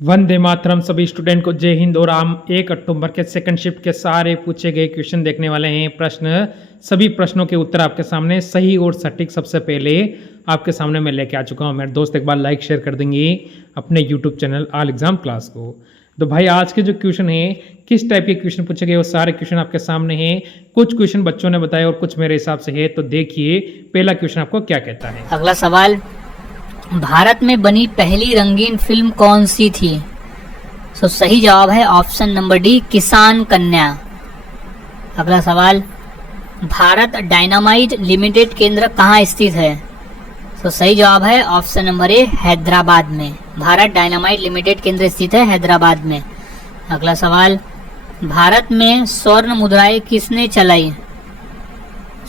वंदे मातरम। सभी स्टूडेंट को जय हिंद। और हम 1 अक्टूबर के सेकंड शिफ्ट के सारे पूछे गए क्वेश्चन देखने वाले हैं। प्रश्न, सभी प्रश्नों के उत्तर आपके सामने सही और सटीक सबसे पहले आपके सामने मैं लेके आ चुका हूं। मेरे दोस्त एक बार लाइक शेयर कर देंगे अपने YouTube channel all exam class को। तो भाई आज के जो क्वेश्चन है, किस टाइप के क्वेश्चन पूछे गए वो सारे क्वेश्चन आपके सामने हैं। कुछ क्वेश्चन बच्चों ने बताए और कुछ मेरे हिसाब से है। तो देखिए पहला क्वेश्चन आपको क्या कहता है। अगला सवाल, भारत में बनी पहली रंगीन फिल्म कौन सी थी? तो सही जवाब है ऑप्शन नंबर डी, किसान कन्या। अगला सवाल, भारत डायनामाइट लिमिटेड केंद्र कहाँ स्थित है? तो सही जवाब है ऑप्शन नंबर ए, हैदराबाद में। भारत डायनामाइट लिमिटेड केंद्र स्थित है हैदराबाद में। अगला सवाल, भारत में स्वर्ण मुद्राएं किसने चलाई?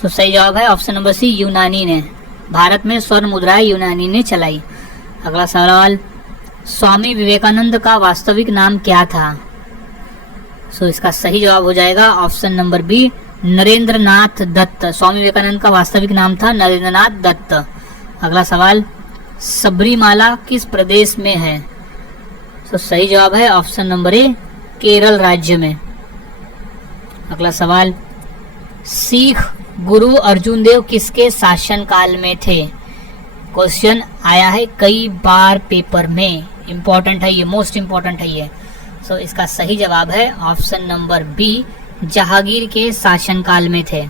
तो सही जवाब है ऑप्शन नंबर सी, यूनानी ने। भारत में स्वर्ण मुद्राएं यूनानी ने चलाई। अगला सवाल, स्वामी विवेकानंद का वास्तविक नाम क्या था? सो इसका सही जवाब हो जाएगा option number B, Narendranath Datta. Swami Vivekananda का वास्तविक नाम था नरेंद्रनाथ दत्त। अगला सवाल, सबरीमाला किस प्रदेश में है? तो सही जवाब है ऑप्शन नंबर ए, केरल राज्य में। अगला सवाल, सिख गुरु अर्जुन देव किसके शासन काल में थे? क्वेश्चन आया है कई बार पेपर में, इंपॉर्टेंट है ये, मोस्ट इंपॉर्टेंट है ये। सो इसका सही जवाब है ऑप्शन नंबर बी, जहांगीर के शासन काल में थे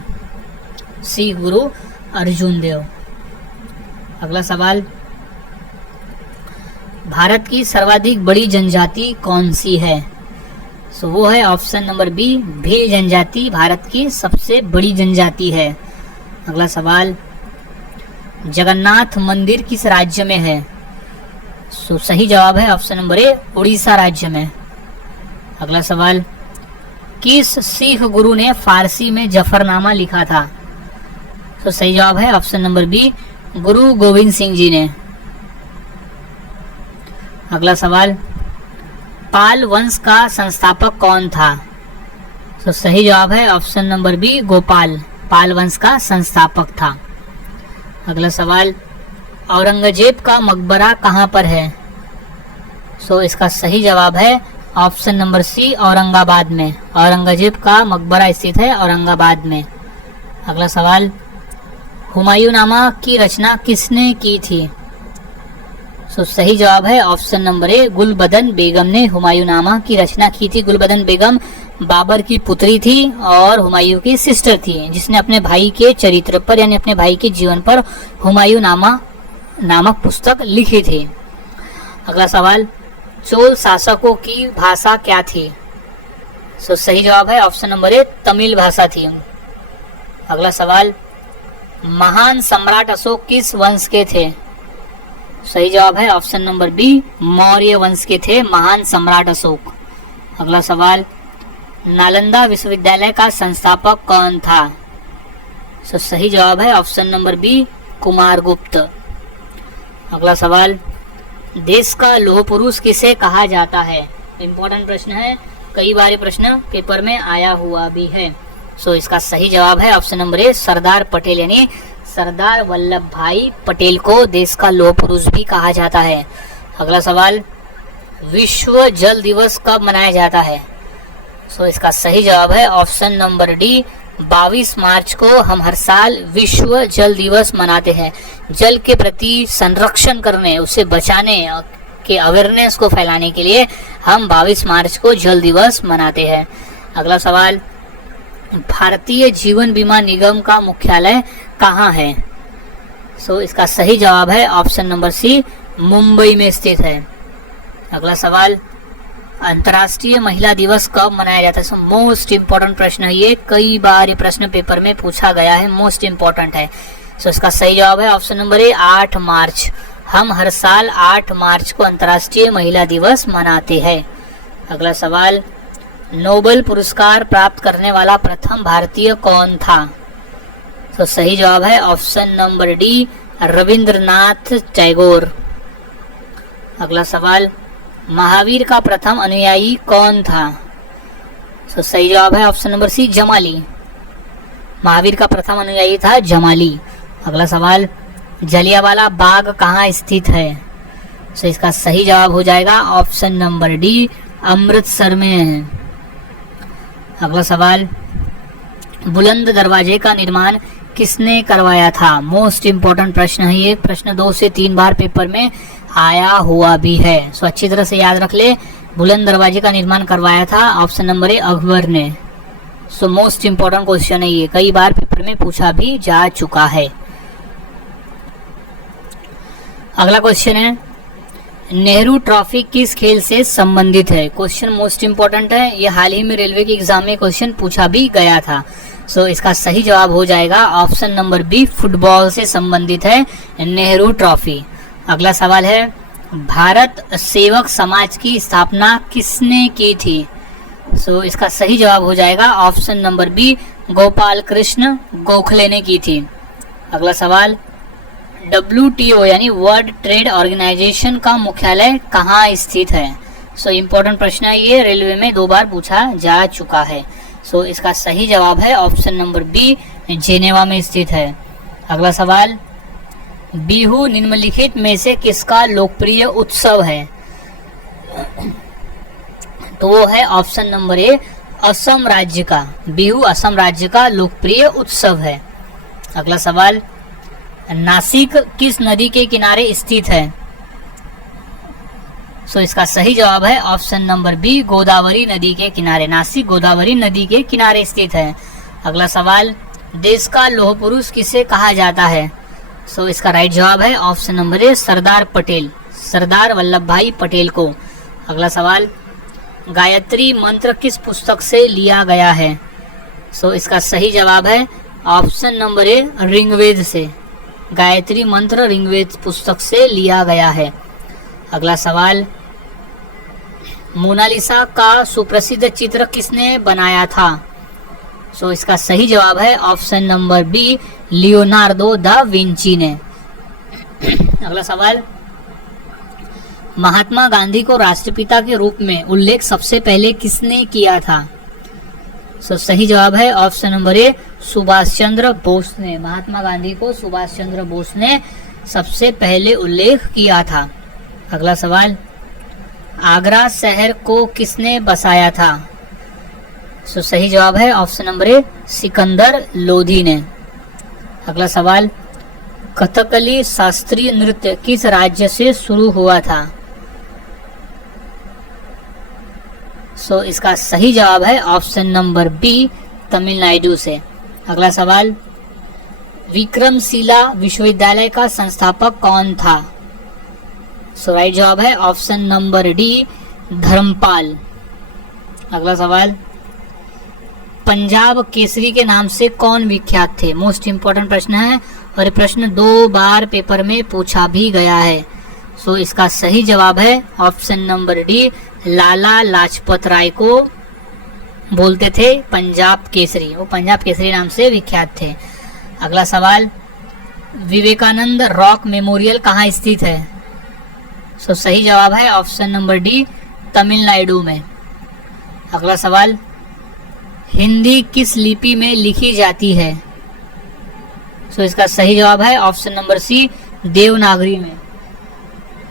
सिख गुरु अर्जुन देव। अगला सवाल, भारत की सर्वाधिक बड़ी जनजाति कौन सी है? सो वो है ऑप्शन नंबर बी, भील जनजाति भारत की सबसे बड़ी जनजाति है। अगला सवाल, जगन्नाथ मंदिर किस राज्य में है? सो सही जवाब है ऑप्शन नंबर ए, उड़ीसा राज्य में। अगला सवाल, किस सिख गुरु ने फारसी में जफरनामा लिखा था? तो सही जवाब है ऑप्शन नंबर बी, गुरु गोविंद सिंह जी ने। अगला सवाल, पाल वंश का संस्थापक कौन था? तो सही जवाब है ऑप्शन नंबर बी, गोपाल पाल वंश का संस्थापक था। अगला सवाल, औरंगजेब का मकबरा कहाँ पर है? सो इसका सही जवाब है ऑप्शन नंबर सी, औरंगाबाद में। औरंगजेब का मकबरा स्थित है औरंगाबाद में। अगला सवाल, हुमायूंनामा की रचना किसने की थी? सो सही जवाब है ऑप्शन नंबर ए, गुलबदन बेगम ने हुमायूंनामा की रचना की थी। गुलबदन बेगम बाबर की पुत्री थी और हुमायूं की सिस्टर थी, जिसने अपने भाई के चरित्र पर यानी अपने भाई के जीवन पर हुमायूंनामा नामक पुस्तक लिखी थी। अगला सवाल, चोल शासकों की भाषा क्या थी? सो सही जवाब है ऑप्शन नंबर ए, तमिल भाषा थी। अगला सवाल, महान सम्राट अशोक किस वंश के थे? सही जवाब है ऑप्शन नंबर बी, मौर्य वंश के थे महान सम्राट अशोक। अगला सवाल, नालंदा विश्वविद्यालय का संस्थापक कौन था? सो सही जवाब है ऑप्शन नंबर बी, कुमारगुप्त। अगला सवाल, देश का लौह पुरुष किसे कहा जाता है? इंपॉर्टेंट प्रश्न है, कई बार प्रश्न पेपर में आया हुआ भी है। सो इसका सही जवाब है option number A, Sardar Patel यानी सरदार वल्लभ भाई पटेल को देश का लौह पुरुष भी कहा जाता है। अगला सवाल, विश्व जल दिवस कब मनाया जाता है? सो इसका सही जवाब है ऑप्शन नंबर डी, 22 मार्च को हम हर साल विश्व जल दिवस मनाते हैं। जल के प्रति संरक्षण करने, उसे बचाने के अवेयरनेस को फैलाने के लिए हम 22 मार्च को जल दिवस मनाते हैं। अगला सवाल, भारतीय जीवन बीमा निगम का मुख्यालय कहाँ है? सो इसका सही जवाब है ऑप्शन नंबर सी, मुंबई में स्थित है। अगला सवाल, अंतर्राष्ट्रीय महिला दिवस कब मनाया जाता है? सो मोस्ट इंपॉर्टेंट प्रश्न है ये, कई बार ये प्रश्न पेपर में पूछा गया है, मोस्ट इंपॉर्टेंट है। सो इसका सही जवाब है ऑप्शन नंबर ए, 8 मार्च। हम हर साल 8 मार्च को अंतर्राष्ट्रीय महिला दिवस मनाते हैं। अगला सवाल, नोबेल पुरस्कार प्राप्त करने वाला प्रथम भारतीय कौन था? तो सही जवाब है option number D, Rabindranath Tagore. अगला सवाल, महावीर का प्रथम अनुयायी कौन था? तो सही जवाब है option number C, Jamali. Mahavir का प्रथम अनुयायी था जमाली। अगला सवाल, जलियांवाला बाग कहाँ स्थित है? सो इसका सही जवाब हो जाएगा ऑप्शन नंबर डी, अमृतसर में है। अगला सवाल, बुलंद दरवाजे का निर्माण किसने करवाया था? मोस्ट इंपॉर्टेंट प्रश्न है ये, प्रश्न 2 से 3 बार पेपर में आया हुआ भी है। सो अच्छी तरह से याद रख ले, बुलंद दरवाजे का निर्माण करवाया था ऑप्शन नंबर ए, अकबर ने। सो मोस्ट इंपॉर्टेंट क्वेश्चन है ये, कई बार पेपर में पूछा भी जा चुका है। अगला क्वेश्चन है, नेहरू ट्रॉफी किस खेल से संबंधित है? क्वेश्चन मोस्ट इंपॉर्टेंट है, ये हाल ही में रेलवे के एग्जाम में क्वेश्चन पूछा भी गया था। सो इसका सही जवाब हो जाएगा ऑप्शन नंबर बी, फुटबॉल से संबंधित है नेहरू ट्रॉफी। अगला सवाल है, भारत सेवक समाज की स्थापना किसने की थी? सो इसका सही जवाब हो जाएगा option number B, Gopal Krishna Gokhale ने की थी। अगला सवाल, WTO यानी वर्ल्ड ट्रेड ऑर्गेनाइजेशन का मुख्यालय कहाँ स्थित है? सो इम्पोर्टेंट प्रश्न है ये, रेलवे में 2 बार पूछा जा चुका है। सो इसका सही जवाब है ऑप्शन नंबर बी, जेनेवा में स्थित है। अगला सवाल, बिहू निम्नलिखित में से किसका लोकप्रिय उत्सव है? तो वो है ऑप्शन नंबर ए, असम राज्य का। बिहू असम राज्य का लोकप्रिय उत्सव है। अगला सवाल, नासिक किस नदी के किनारे स्थित है? सो इसका सही जवाब है ऑप्शन नंबर बी, गोदावरी नदी के किनारे। नासिक गोदावरी नदी के किनारे स्थित है। अगला सवाल, देश का लौह पुरुष किसे कहा जाता है? सो इसका राइट जवाब है option number A, Sardar Patel, Sardar Vallabh भाई पटेल को। अगला सवाल, गायत्री मंत्र किस पुस्तक से लिया गया है? सो इसका सही जवाब है ऑप्शन नंबर ए, ऋग्वेद से। गायत्री मंत्र ऋग्वेद पुस्तक से लिया गया है। अगला सवाल, मोनालिसा का सुप्रसिद्ध चित्र किसने बनाया था? सो इसका सही जवाब है option number B, Leonardo da Vinci ने। अगला सवाल, महात्मा गांधी को राष्ट्रपिता के रूप में उल्लेख सबसे पहले किसने किया था? सो सही जवाब है option number A, Subhash Chandra Bose ने। महात्मा गांधी को सुभाष चंद्र बोस ने सबसे पहले उल्लेख किया था। अगला सवाल, आगरा शहर को किसने बसाया था? सो सही जवाब है option number A, Sikandar Lodhi ने। अगला सवाल, कथकली शास्त्रीय नृत्य किस राज्य से शुरू हुआ था? सो इसका सही जवाब है ऑप्शन नंबर बी, तमिलनाडु से। अगला सवाल, विक्रमशिला विश्वविद्यालय का संस्थापक कौन था? सो राइट जवाब है ऑप्शन नंबर डी, धर्मपाल। अगला सवाल, पंजाब केसरी के नाम से कौन विख्यात थे? मोस्ट इंपॉर्टेंट प्रश्न है और प्रश्न 2 बार पेपर में पूछा भी गया है। सो इसका सही जवाब है option number D, Lala Lajpat Rai को बोलते थे पंजाब केसरी। वो पंजाब केसरी नाम से विख्यात थे। अगला सवाल, विवेकानंद रॉक मेमोरियल कहाँ स्थित है? सो सही जवाब है ऑप्शन नंबर डी, तमिलनाडु में। अगला सवाल, हिंदी किस लिपि में लिखी जाती है? सो इसका सही जवाब है ऑप्शन नंबर सी, देवनागरी में।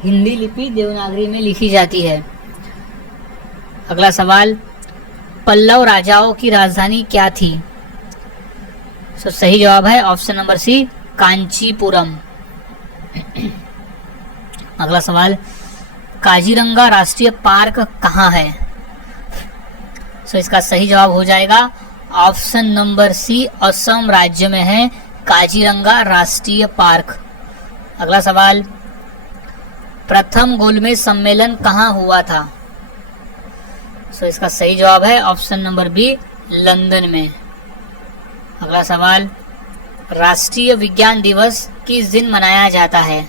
हिंदी लिपि देवनागरी में लिखी जाती है। अगला सवाल, पल्लव राजाओं की राजधानी क्या थी? सो सही जवाब है ऑप्शन नंबर सी, कांचीपुरम। अगला सवाल, काजीरंगा राष्ट्रीय पार्क कहाँ है? सो इसका सही जवाब हो जाएगा ऑप्शन नंबर सी, असम राज्य में है काजीरंगा राष्ट्रीय पार्क। अगला सवाल, प्रथम गोलमेज सम्मेलन कहाँ हुआ था? सो इसका सही जवाब है ऑप्शन नंबर बी, लंदन में। अगला सवाल, राष्ट्रीय विज्ञान दिवस किस दिन मनाया जाता है?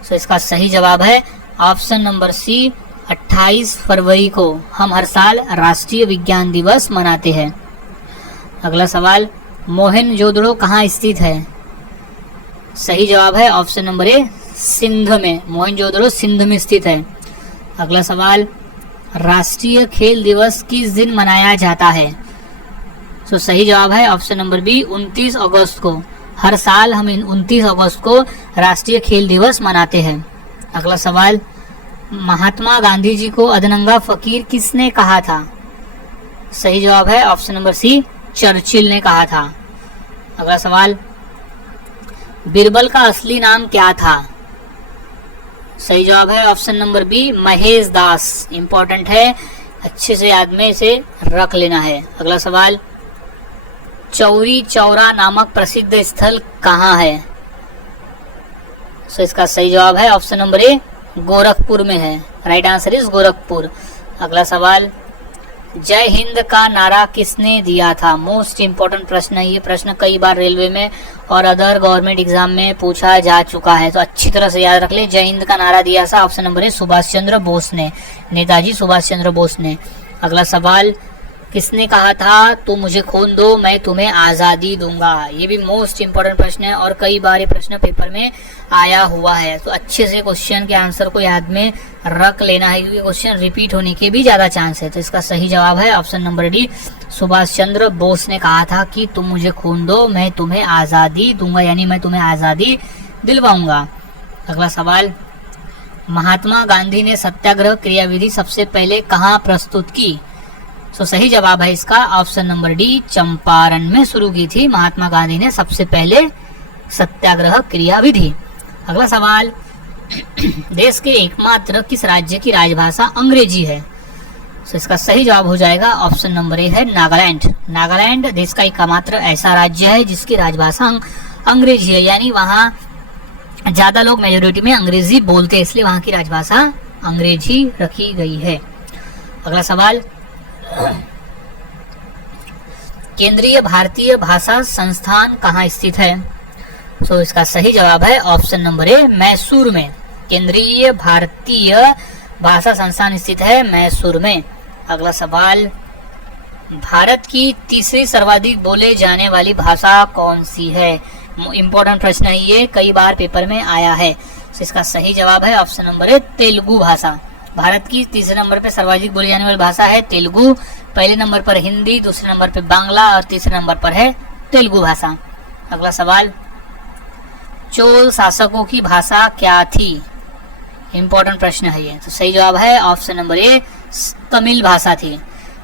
सो इसका सही जवाब है ऑप्शन नंबर सी, 28 फरवरी को हम हर साल राष्ट्रीय विज्ञान दिवस मनाते हैं। अगला सवाल, मोहनजोदड़ो कहाँ स्थित है? सही जवाब है ऑप्शन नंबर ए, सिंध में। मोहनजोदड़ो सिंध में स्थित है। अगला सवाल, राष्ट्रीय खेल दिवस किस दिन मनाया जाता है? सो सही जवाब है ऑप्शन नंबर बी, 29 अगस्त को। हर साल हम 29 अगस्त को राष्ट्रीय खेल दिवस मनाते हैं। अगला सवाल, महात्मा गांधी जी को अधनंगा फकीर किसने कहा था? सही जवाब है ऑप्शन नंबर सी, चर्चिल ने कहा था। अगला सवाल, बीरबल का असली नाम क्या था? सही जवाब है ऑप्शन नंबर बी, महेश दास। इंपॉर्टेंट है, अच्छे से याद में इसे रख लेना है। अगला सवाल, चौरी चौरा नामक प्रसिद्ध स्थल कहाँ है? सो इसका सही जवाब है ऑप्शन नंबर ए, गोरखपुर में है। Right answer is Gorakhpur. अगला सवाल, जय हिंद का नारा किसने दिया था? मोस्ट इंपॉर्टेंट प्रश्न है ये। प्रश्न कई बार रेलवे में और अदर गवर्नमेंट एग्जाम में पूछा जा चुका है, तो अच्छी तरह से याद रख ले। जय हिंद का नारा दिया था option number A, Subhash Chandra Bose ने, नेताजी सुभाष चंद्र बोस ने। अगला सवाल, किसने कहा था तुम मुझे खून दो मैं तुम्हें आज़ादी दूंगा? ये भी मोस्ट इंपॉर्टेंट प्रश्न है और कई बार ये प्रश्न पेपर में आया हुआ है, तो अच्छे से क्वेश्चन के आंसर को याद में रख लेना है, क्योंकि क्वेश्चन रिपीट होने के भी ज़्यादा चांस है। तो इसका सही जवाब है option number D, Subhash Chandra Bose ने कहा था कि तुम मुझे खून दो मैं तुम्हें आज़ादी दूंगा, यानी मैं तुम्हें आज़ादी दिलवाऊंगा। अगला सवाल, महात्मा गांधी ने सत्याग्रह क्रियाविधि सबसे पहले कहाँ प्रस्तुत की? तो सही जवाब है इसका ऑप्शन नंबर डी, चंपारण में शुरू की थी महात्मा गांधी ने सबसे पहले सत्याग्रह क्रियाविधि। अगला सवाल, देश के एकमात्र किस राज्य की राजभाषा अंग्रेजी है? तो इसका सही जवाब हो जाएगा ऑप्शन नंबर ए है, नागालैंड। नागालैंड देश का एकमात्र ऐसा राज्य है जिसकी राजभाषा अंग्रेजी है, यानी वहाँ ज्यादा लोग मेजोरिटी में अंग्रेजी बोलते हैं, इसलिए वहाँ की राजभाषा अंग्रेजी रखी गई है। अगला सवाल, केंद्रीय भारतीय भाषा संस्थान कहाँ स्थित है? तो इसका सही जवाब है ऑप्शन नंबर ए, मैसूर में। केंद्रीय भारतीय भाषा संस्थान स्थित है मैसूर में। अगला सवाल, भारत की तीसरी सर्वाधिक बोले जाने वाली भाषा कौन सी है? इंपॉर्टेंट प्रश्न है ये, कई बार पेपर में आया है। तो इसका सही जवाब है ऑप्शन नंबर ए, तेलुगु भाषा। भारत की तीसरे नंबर पे सर्वाधिक बोली जाने वाली भाषा है तेलुगु, पहले नंबर पर हिंदी, दूसरे नंबर पे बांग्ला और तीसरे नंबर पर है तेलुगु भाषा। अगला सवाल, चोल शासकों की भाषा क्या थी? इंपॉर्टेंट प्रश्न है ये, तो सही जवाब है ऑप्शन नंबर ए, तमिल भाषा थी।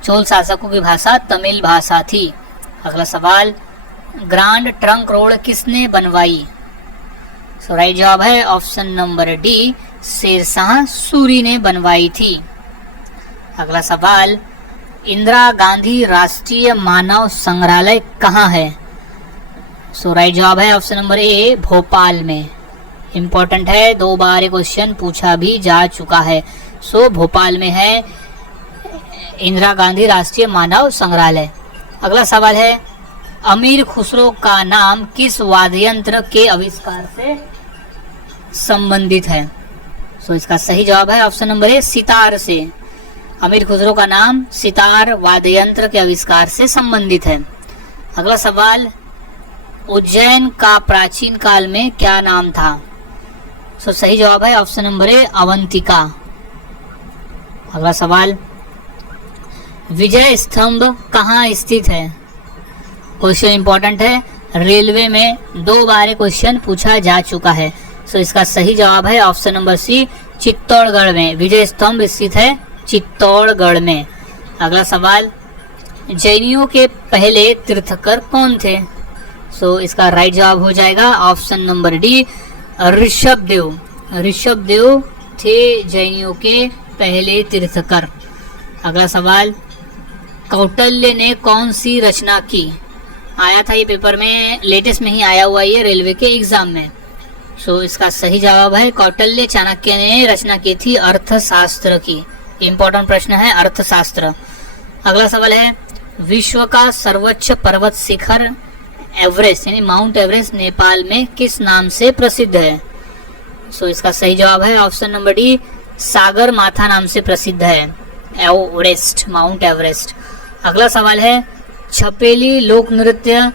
चोल शासकों की भाषा तमिल भाषा थी। अगला सवाल, ग्रांड ट्रंक रोड किसने बनवाई? सो राइट जवाब है option number D, Sher Shah Suri ने बनवाई थी। अगला सवाल, इंदिरा गांधी राष्ट्रीय मानव संग्रहालय कहाँ है? सो राइट जवाब है ऑप्शन नंबर ए, भोपाल में। इंपॉर्टेंट है, 2 बार ये क्वेश्चन पूछा भी जा चुका है। सो भोपाल में है इंदिरा गांधी राष्ट्रीय मानव संग्रहालय। अगला सवाल है, अमीर खुसरो का नाम किस वाद्य यंत्र के आविष्कार से संबंधित है? सो इसका सही जवाब है ऑप्शन नंबर ए, सितार से। अमीर खुसरो का नाम सितार वाद्य यंत्र के आविष्कार से संबंधित है। अगला सवाल, उज्जैन का प्राचीन काल में क्या नाम था? सो सही जवाब है ऑप्शन नंबर ए, अवंतिका। अगला सवाल, विजय स्तंभ कहाँ स्थित है? क्वेश्चन इंपॉर्टेंट है, रेलवे में 2 बार क्वेश्चन पूछा जा चुका है। सो इसका सही जवाब है ऑप्शन नंबर सी, चित्तौड़गढ़ में। विजय स्तंभ स्थित है चित्तौड़गढ़ में। अगला सवाल, जैनियों के पहले तीर्थकर कौन थे? सो इसका राइट जवाब हो जाएगा option number D, Rishabhdev. Rishabhdev थे जैनियों के पहले तीर्थकर। अगला सवाल, कौटिल्य ने कौन सी रचना की? आया था ये पेपर में, लेटेस्ट में ही आया हुआ ये रेलवे के एग्जाम में। सो इसका सही जवाब है, कौटिल्य चाणक्य ने रचना की थी अर्थशास्त्र की। इंपॉर्टेंट प्रश्न है अर्थशास्त्र। अगला सवाल है, विश्व का सर्वोच्च पर्वत शिखर एवरेस्ट यानी माउंट एवरेस्ट नेपाल में किस नाम से प्रसिद्ध है? सो इसका सही जवाब है ऑप्शन नंबर डी, सागर माथा नाम से प्रसिद्ध है एवरेस्ट, माउंट एवरेस्ट। अगला सवाल है, छपेली लोक नृत्य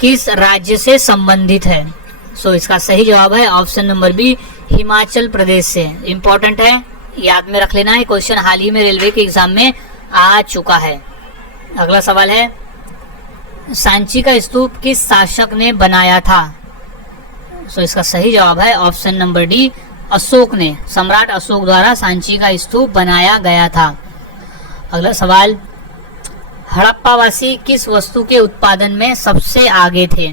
किस राज्य से संबंधित है? सो इसका सही जवाब है option number B, Himachal Pradesh से। इंपॉर्टेंट है, याद में रख लेना है, क्वेश्चन हाल ही में रेलवे के एग्जाम में आ चुका है। अगला सवाल है, सांची का स्तूप किस शासक ने बनाया था? सो इसका सही जवाब है ऑप्शन नंबर डी, अशोक ने, सम्राट अशोक द्वारा सांची का स्तूप बनाया गया था। अगला सवाल, हड़प्पावासी किस वस्तु के उत्पादन में सबसे आगे थे?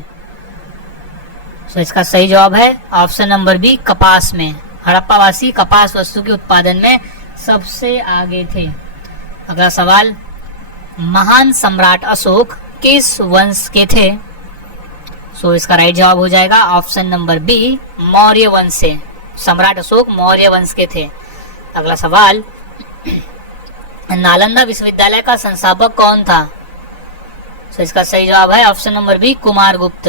तो इसका सही जवाब है ऑप्शन नंबर बी, कपास में। हड़प्पावासी कपास वस्तु के उत्पादन में सबसे आगे थे। अगला सवाल, महान सम्राट अशोक किस वंश के थे? सो इसका राइट जवाब हो जाएगा ऑप्शन नंबर बी, मौर्य वंश से। सम्राट अशोक मौर्य वंश के थे। अगला सवाल, नालंदा विश्वविद्यालय का संस्थापक कौन था? सो इसका सही जवाब है ऑप्शन नंबर बी, कुमारगुप्त।